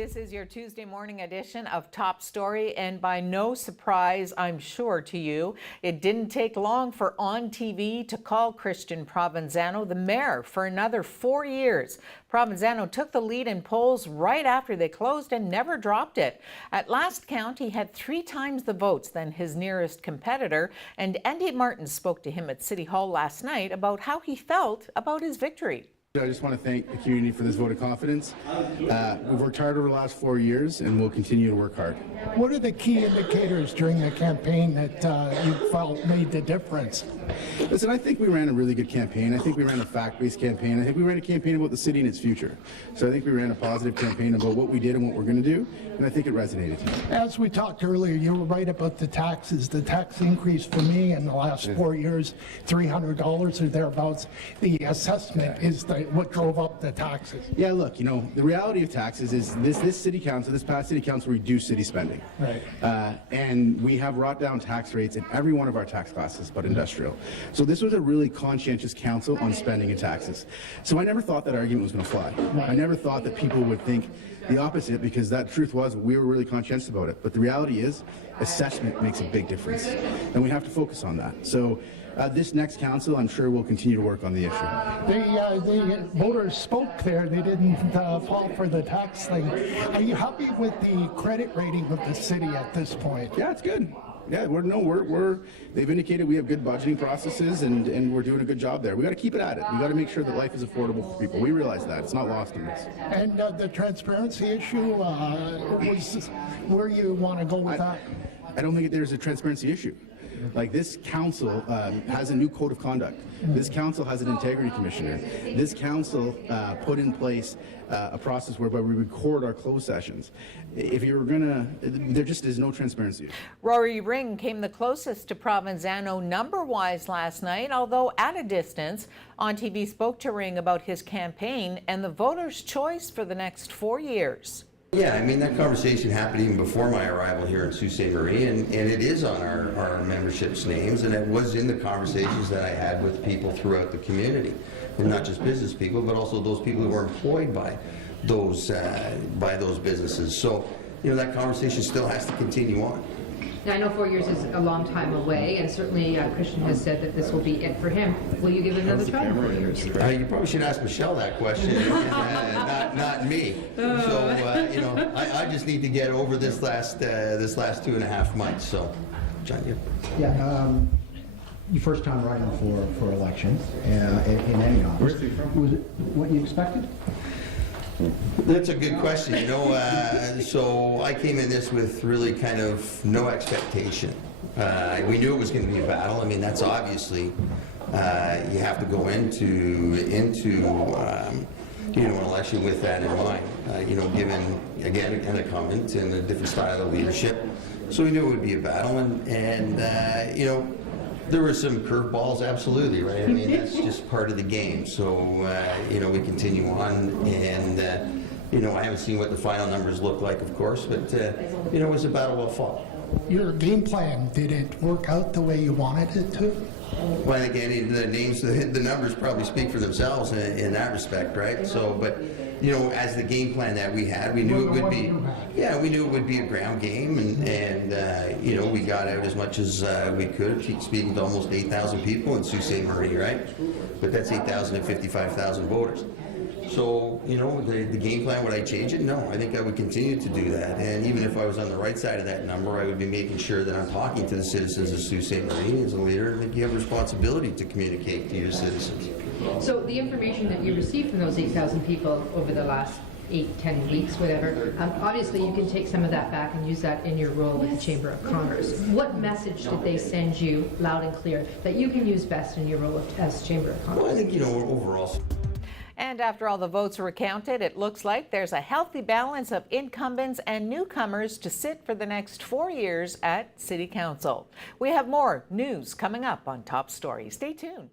This is your Tuesday morning edition of Top Story, and by no surprise, I'm sure to you, it didn't take long for On TV to call Christian Provenzano the mayor for another 4 years. Provenzano took the lead in polls right after they closed and never dropped it. At last count, he had 3 times the votes than his nearest competitor, and Andy Martin spoke to him at City Hall last night about how he felt about his victory. I just want to thank the community for this vote of confidence. We've worked hard over the last 4 years, and we'll continue to work hard. What are the key indicators during the campaign that you felt made the difference? Listen, I think we ran a really good campaign. I think we ran a fact-based campaign. I think we ran a campaign about the city and its future. So I think we ran a positive campaign about what we did and what we're going to do, and I think it resonated. As we talked earlier, you were right about the taxes. The tax increase for me in the last 4 years, $300 or thereabouts. The assessment is what drove up the taxes. Yeah, look, you know, the reality of taxes is this city council, this past city council reduced city spending. Right. And we have brought down tax rates in every one of our tax classes but industrial. So this was a really conscientious council on spending and taxes. So I never thought that argument was going to fly. Right. I never thought that people would think the opposite, because that truth was we were really conscientious about it. But the reality is assessment makes a big difference, and we have to focus on that. So this next council, I'm sure, will continue to work on the issue. The voters spoke there. They didn't fall for the tax thing. Are you happy with the credit rating of the city at this point? Yeah, it's good. Yeah, they've indicated we have good budgeting processes, and we're doing a good job there. We got to keep it at it. We got to make sure that life is affordable for people. We realize that. It's not lost on us. And the transparency issue, was where you want to go with that? I don't think there's a transparency issue. Like, this council has a new code of conduct. This council has an integrity commissioner. This council put in place a process whereby we record our closed sessions. If you're there just is no transparency. Rory Ring came the closest to Provenzano number-wise last night, although at a distance. On TV spoke to Ring about his campaign and the voters' choice for the next 4 years. Yeah, I mean, that conversation happened even before my arrival here in Sault Ste. Marie, and it is on our membership's names, and it was in the conversations that I had with people throughout the community, and not just business people, but also those people who are employed by those businesses. So, you know, that conversation still has to continue on. Now, I know 4 years is a long time away, and certainly Christian has said that this will be it for him. Will you give it another try in 4 years? You probably should ask Michelle that question, not me. So, you know, I just need to get over this last 2.5 months. So, John, you. Yeah. Your first time running for elections in any office. Where's he from? Was it what you expected? That's a good question. You know, so I came in this with really kind of no expectation. We knew it was going to be a battle. I mean, that's obviously you have to go into you know, an election with that in mind. You know, given again an incumbent and a different style of leadership, so we knew it would be a battle, and you know. There were some curveballs, absolutely, right? I mean, that's just part of the game. So, you know, we continue on, and, you know, I haven't seen what the final numbers look like, of course, but, you know, it was a battle well fought. Your game plan, did it work out the way you wanted it to? Well, again, the numbers probably speak for themselves in that respect, right? So, but, you know, as the game plan that we had, we knew it would be, yeah, we knew it would be a ground game, and you know, we got out as much as we could, speaking to almost 8,000 people in Sault Ste. Marie, right? But that's 8,000 and 55,000 voters. So, you know, the game plan, would I change it? No, I think I would continue to do that. And even if I was on the right side of that number, I would be making sure that I'm talking to the citizens of Sault Ste. Marie as a leader. I think you have a responsibility to communicate to your citizens. So the information that you received from those 8,000 people over the last 8-10 weeks, whatever, obviously you can take some of that back and use that in your role with the Chamber of Commerce. What message did they send you, loud and clear, that you can use best in your role as Chamber of Commerce? Well, I think, you know, overall. And after all the votes were counted, it looks like there's a healthy balance of incumbents and newcomers to sit for the next 4 years at City Council. We have more news coming up on Top Story. Stay tuned.